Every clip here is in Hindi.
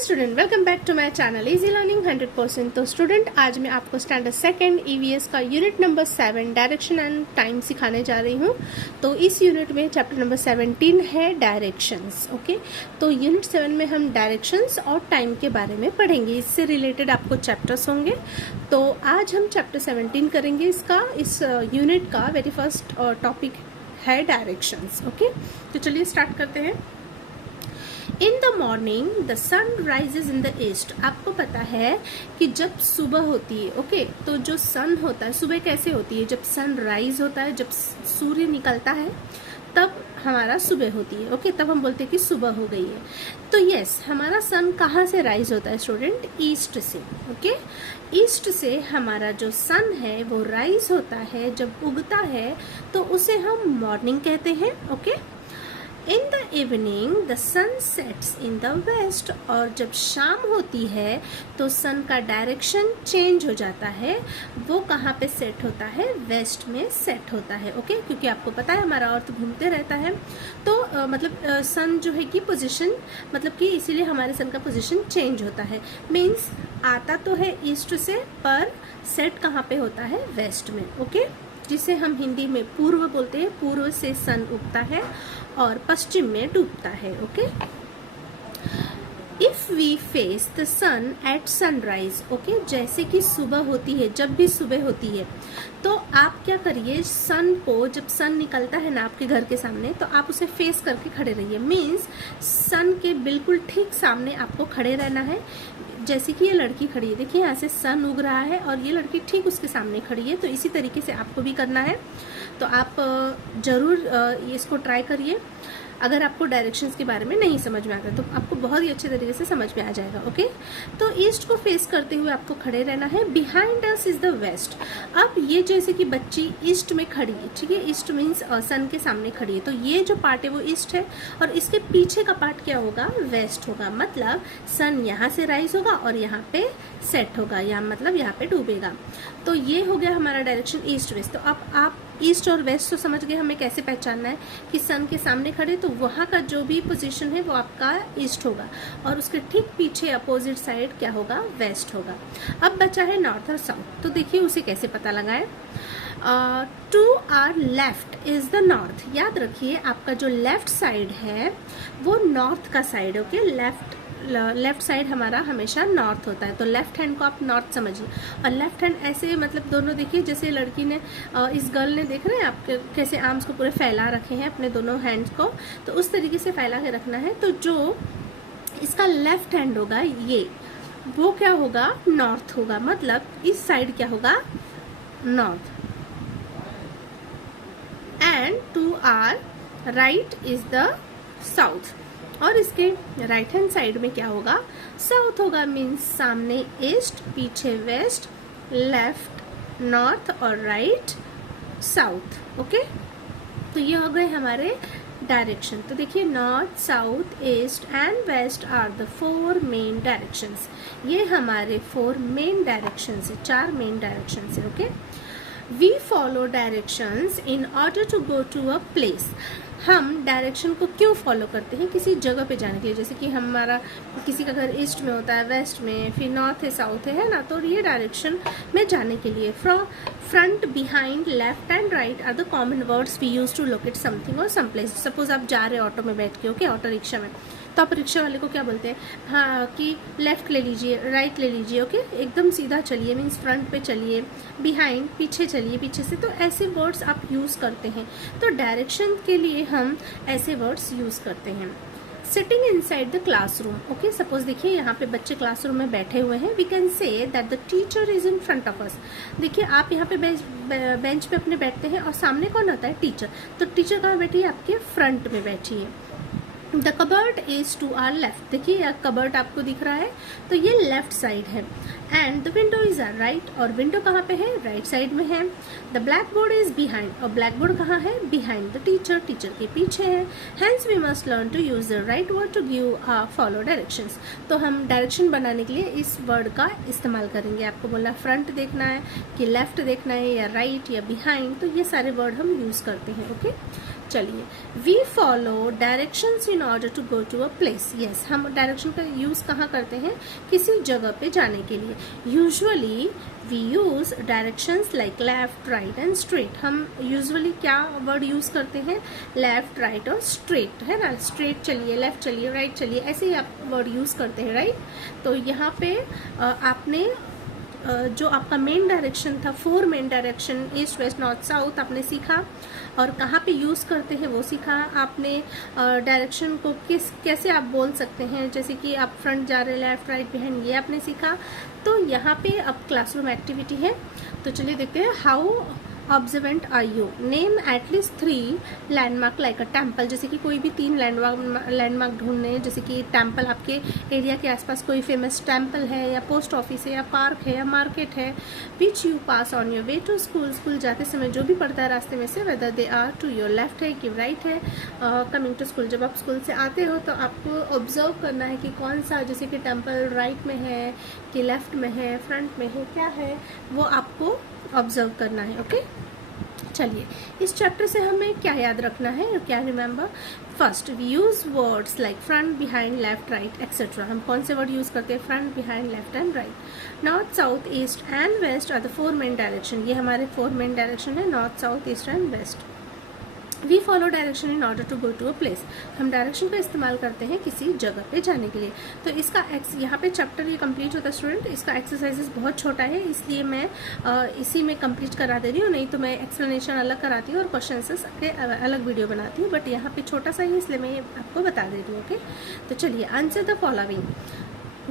Student, welcome back to my channel easy learning 100%। तो स्टूडेंट, आज मैं आपको स्टैंडर्ड सेकंड ईवीएस का unit number 7 direction and time सिखाने जा रही हूँ। तो इस यूनिट में चैप्टर नंबर 17 है डायरेक्शंस। ओके, तो यूनिट 7 में हम डायरेक्शंस और टाइम के बारे में पढ़ेंगे। इससे रिलेटेड आपको चैप्टर्स होंगे। तो आज हम चैप्टर 17 करेंगे। इस यूनिट का वेरी फर्स्ट टॉपिक है डायरेक्शंस। ओके, तो चलिए स्टार्ट करते हैं। In the morning the sun rises in the east. आपको पता है कि जब सुबह होती है, ओके, तो जो सन होता है सुबह कैसे होती है? जब सन राइज होता है, जब सूर्य निकलता है, तब हमारा सुबह होती है। ओके, तब हम बोलते हैं कि सुबह हो गई है। तो यस, हमारा सन कहाँ से राइज होता है स्टूडेंट? ईस्ट से। ओके, ईस्ट से हमारा जो सन है वो राइज होता है। जब उगता है तो उसे हम मॉर्निंग कहते हैं। Okay, in the evening the sun sets in the west. और जब शाम होती है तो सन का डायरेक्शन चेंज हो जाता है। वो कहाँ पे सेट होता है? वेस्ट में सेट होता है। ओके, क्योंकि आपको पता है हमारा अर्थ घूमते रहता है, तो सन जो है कि पोजीशन, मतलब कि इसीलिए हमारे सन का पोजीशन चेंज होता है। मीन्स आता तो है ईस्ट से, पर सेट कहाँ पे होता है? वेस्ट में। ओके, जिसे हम हिंदी में पूर्व बोलते हैं। पूर्व से सन उगता है और पश्चिम में डूबता है। Okay, if we face the sun at sunrise. Okay, जैसे कि सुबह होती है, जब भी सुबह होती है तो आप क्या करिए, सन को जब सन निकलता है ना आपके घर के सामने, तो आप उसे फेस करके खड़े रहिए। मीन्स सन के बिल्कुल ठीक सामने आपको खड़े रहना है। जैसे कि ये लड़की खड़ी है, देखिए यहाँ से सन उग रहा है और ये लड़की ठीक उसके सामने खड़ी है। तो इसी तरीके से आपको भी करना है। तो आप जरूर इसको ट्राई करिए। अगर आपको डायरेक्शंस के बारे में नहीं समझ में आता तो आपको बहुत ही अच्छे तरीके से समझ में आ जाएगा। ओके, तो ईस्ट को फेस करते हुए आपको खड़े रहना है। Behind us is the west. अब ये जैसे कि बच्ची ईस्ट में खड़ी है, ठीक है, ईस्ट मीन्स सन के सामने खड़ी है, तो ये जो पार्ट है वो ईस्ट है और इसके पीछे का पार्ट क्या होगा? वेस्ट होगा। मतलब सन यहाँ से राइज होगा और यहाँ पे सेट होगा, यहाँ मतलब यहाँ पे डूबेगा। तो ये हो गया हमारा डायरेक्शन ईस्ट वेस्ट। तो अब आप ईस्ट और वेस्ट तो समझ गए हमें कैसे पहचानना है कि सन के सामने खड़े तो वहाँ का जो भी पोजीशन है वो आपका ईस्ट होगा और उसके ठीक पीछे अपोजिट साइड क्या होगा? वेस्ट होगा। अब बचा है नॉर्थ और साउथ। तो देखिए उसे कैसे पता लगाएं। To our left is the north. याद रखिए आपका जो लेफ्ट साइड है वो नॉर्थ का साइड। ओके, लेफ्ट साइड हमारा हमेशा नॉर्थ होता है। तो लेफ्ट हैंड को आप नॉर्थ समझिए और लेफ्ट हैंड ऐसे, मतलब दोनों देखिए, जैसे लड़की ने, इस गर्ल ने, देख रहे हैं आप कैसे आर्म्स को पूरे फैला रखे हैं अपने दोनों हैंड्स को, तो उस तरीके से फैला के रखना है। तो जो इसका लेफ्ट हैंड होगा ये, वो क्या होगा? नॉर्थ होगा। मतलब इस साइड क्या होगा? North. And to our right is the south. और इसके राइट हैंड साइड में क्या होगा? साउथ होगा। मीन्स सामने ईस्ट, पीछे वेस्ट, लेफ्ट नॉर्थ और राइट साउथ। ओके, तो ये हो गए हमारे डायरेक्शन। तो देखिए north, south, east and west are the 4 main directions. ये हमारे 4 मेन डायरेक्शंस है, 4 मेन डायरेक्शंस है। Okay, we follow directions in order to go to a place. हम डायरेक्शन को क्यों फॉलो करते हैं? किसी जगह पे जाने के लिए। जैसे कि हमारा किसी का घर ईस्ट में होता है, वेस्ट में, फिर नॉर्थ है, साउथ है ना, तो ये डायरेक्शन में जाने के लिए। From front, behind, left and right are the common words we use to locate something और सम प्लेस। सपोज आप जा रहे हैं ऑटो में बैठ के, ओके, ऑटो रिक्शा में, तो आप रिक्शा वाले को क्या बोलते हैं? हाँ, कि लेफ्ट ले लीजिए, राइट ले लीजिए। ओके, एकदम सीधा चलिए, मीन्स फ्रंट पे चलिए, बिहाइंड पीछे चलिए, पीछे से। तो ऐसे वर्ड्स आप यूज़ करते हैं। तो डायरेक्शन के लिए हम ऐसे वर्ड्स यूज़ करते हैं। Sitting inside the classroom. Okay, suppose देखिए यहाँ पे बच्चे क्लासरूम में बैठे हुए हैं। We can say that the teacher is in front of us. देखिए आप यहाँ पे बेंच पे अपने बैठते हैं और सामने कौन होता है? टीचर। तो टीचर कहाँ बैठी है? आपके फ्रंट में बैठी है। The cupboard is to our left. देखिए कबर्ड आपको दिख रहा है, तो ये लेफ्ट साइड है। And the window is our right. और विंडो कहाँ पे है? राइट साइड में है। The black board is behind. और ब्लैक बोर्ड कहाँ है? बिहाइंड द टीचर, टीचर के पीछे है। Hence we must learn to use the right word to give follow directions. तो हम डायरेक्शन बनाने के लिए इस वर्ड का इस्तेमाल करेंगे। आपको बोला फ्रंट देखना है कि लेफ्ट देखना है या राइट या बिहाइंड, तो ये सारे वर्ड हम यूज करते हैं। ओके, चलिए, we follow directions in order to go to a place. Yes, हम डायरेक्शन का यूज़ कहाँ करते हैं? किसी जगह पे जाने के लिए। Usually we use directions like left, right and straight. हम यूजुअली क्या वर्ड यूज़ करते हैं? लेफ्ट, राइट और स्ट्रेट, है ना। स्ट्रेट चलिए, लेफ्ट चलिए, राइट चलिए, ऐसे ही आप वर्ड यूज़ करते हैं, राइट। तो यहाँ पे आपने जो आपका मेन डायरेक्शन था, 4 main direction, east, west, north, south आपने सीखा, और कहाँ पे यूज़ करते हैं वो सीखा आपने। डायरेक्शन को कैसे आप बोल सकते हैं, जैसे कि आप फ्रंट जा रहे हैं, लेफ्ट, राइट, बिहाइंड, ये आपने सीखा। तो यहाँ पे अब क्लासरूम एक्टिविटी है, तो चलिए देखते हैं। How observant are you? Name at least 3 landmark like a temple. जैसे कि कोई भी 3 लैंडमार्क ढूंढने, जैसे कि टेम्पल, आपके एरिया के आसपास कोई फेमस टेम्पल है, या पोस्ट ऑफिस है, या पार्क है, या मार्केट है। Which you pass on your way to school. School जाते समय जो भी पड़ता है रास्ते में से, whether they are to your left है कि राइट है। कमिंग टू स्कूल, जब आप स्कूल से आते हो तो आपको ऑब्जर्व करना है कि कौन सा, जैसे कि टेम्पल राइट में है कि लेफ्ट में है, फ्रंट में है, क्या है, वो आपको ऑब्जर्व करना है। ओके, चलिए, इस चैप्टर से हमें क्या याद रखना है, क्या remember? First, we use words like front, behind, left, right etcetera. हम कौन से वर्ड यूज करते हैं? Front, behind, left and right. North, south, east and west are the 4 main direction. ये हमारे 4 मेन डायरेक्शन है, north, south, east and west. We follow direction in order to go to a place. हम डायरेक्शन का इस्तेमाल करते हैं किसी जगह पे जाने के लिए। तो इसका यहाँ पे चैप्टर ये कंप्लीट होता है स्टूडेंट। इसका एक्सरसाइजेस बहुत छोटा है, इसलिए मैं इसी में कंप्लीट करा दे रही हूँ, नहीं तो मैं एक्सप्लेनेशन अलग कराती हूँ और क्वेश्चन के अलग वीडियो बनाती हूँ, बट यहाँ पे छोटा सा ही, इसलिए मैं ये आपको बता दे रही हूँ। ओके, तो चलिए, answer the following.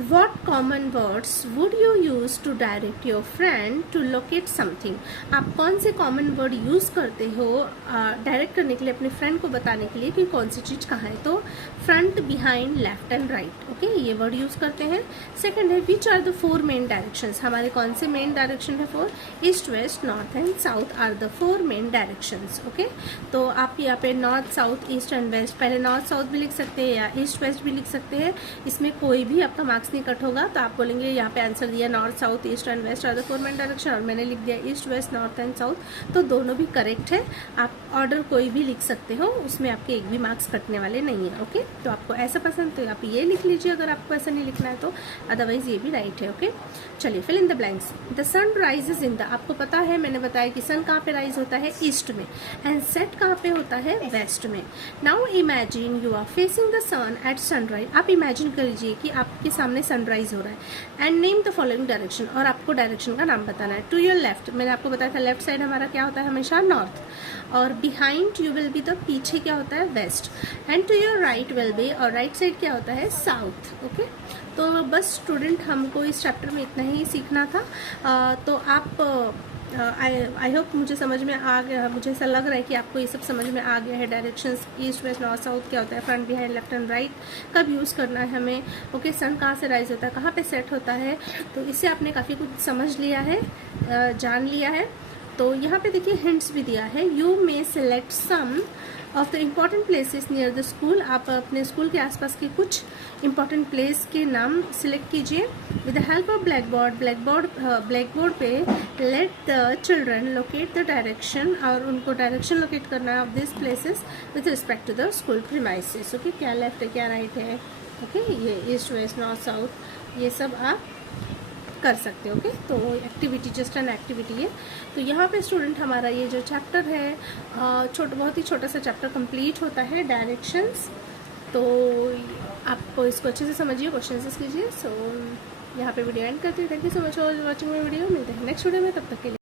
What common words would you use to direct your friend to locate something? आप कौन से कॉमन वर्ड यूज़ करते हो डायरेक्ट करने के लिए, अपने फ्रेंड को बताने के लिए कि कौन सी चीज़ कहाँ है? तो front, behind, left and right. Okay, ये वर्ड यूज़ करते हैं। सेकंड है, which are the 4 main directions. हमारे कौन से मेन डायरेक्शन है? 4, east, west, north and south are the 4 main directions. Okay, तो आप यहाँ पे north, south, east and west, पहले नॉर्थ साउथ भी लिख सकते हैं या ईस्ट वेस्ट भी लिख सकते हैं। इसमें कोई भी आपका मार्क्स नहीं कट होगा, तो आप बोलेंगे यहाँ पे आंसर दिया north, south, east and west are the 4 main direction, और मैंने लिख दिया east, west, north and south, तो दोनों भी करेक्ट है। आप ऑर्डर कोई भी लिख सकते हो, उसमें आपके एक भी मार्क्स कटने वाले नहीं है। ओके, तो आपको ऐसा पसंद तो आप ये लिख लीजिए, अगर आपको ऐसा नहीं लिखना है तो, अदरवाइज ये भी राइट है। ओके, चलिए, fill in the blanks. The sun rises in the, आपको पता है, मैंने बताया कि सन कहाँ पे राइज होता है? ईस्ट में, एंड सेट कहाँ पे होता है? वेस्ट में। Now imagine you are facing the sun at sunrise. आप इमेजिन कर लीजिए कि आपके सामने सनराइज हो रहा है, and name the following direction, और आपको डायरेक्शन का नाम बताना है। टू योर लेफ्ट, मैंने आपको बताया था लेफ्ट साइड हमारा क्या होता है? हमेशा नॉर्थ, और behind you will be the, पीछे क्या होता है? West, and to your right will be, और राइट साइड क्या होता है? साउथ। ओके, तो बस स्टूडेंट हमको इस चैप्टर में इतना ही सीखना था। तो आप आई होप मुझे समझ में आ गया, मुझे ऐसा लग रहा है कि आपको ये सब समझ में आ गया है। Directions, east, west, north, south क्या होता है, front, behind, left and right, कब यूज़ करना है हमें। ओके, सन कहाँ से राइज होता है, कहाँ पे सेट होता है, तो इससे आपने काफ़ी कुछ समझ लिया है, जान लिया है। तो यहाँ पे देखिए हिंट्स भी दिया है। You may select some of the important places near the school. आप अपने स्कूल के आसपास के कुछ इम्पॉर्टेंट प्लेस के नाम सिलेक्ट कीजिए with the help of black board पे let the children locate the direction, और उनको डायरेक्शन लोकेट करना है of this places with respect to the school premises. Okay, क्या लेफ्ट है, क्या राइट है। ओके, ये ईस्ट, वेस्ट, नॉर्थ, साउथ, ये सब आप कर सकते हो। ओके, तो एक्टिविटी जस्ट एन एक्टिविटी है। तो यहाँ पे स्टूडेंट हमारा ये जो चैप्टर है, बहुत ही छोटा सा चैप्टर कंप्लीट होता है, डायरेक्शंस। तो आपको इसको अच्छे से समझिए, क्वेश्चन कीजिए। सो यहाँ पे वीडियो एंड करती हूँ। Thank you so much for watching my video. मिलते हैं नेक्स्ट वीडियो में, तब तक के लिए।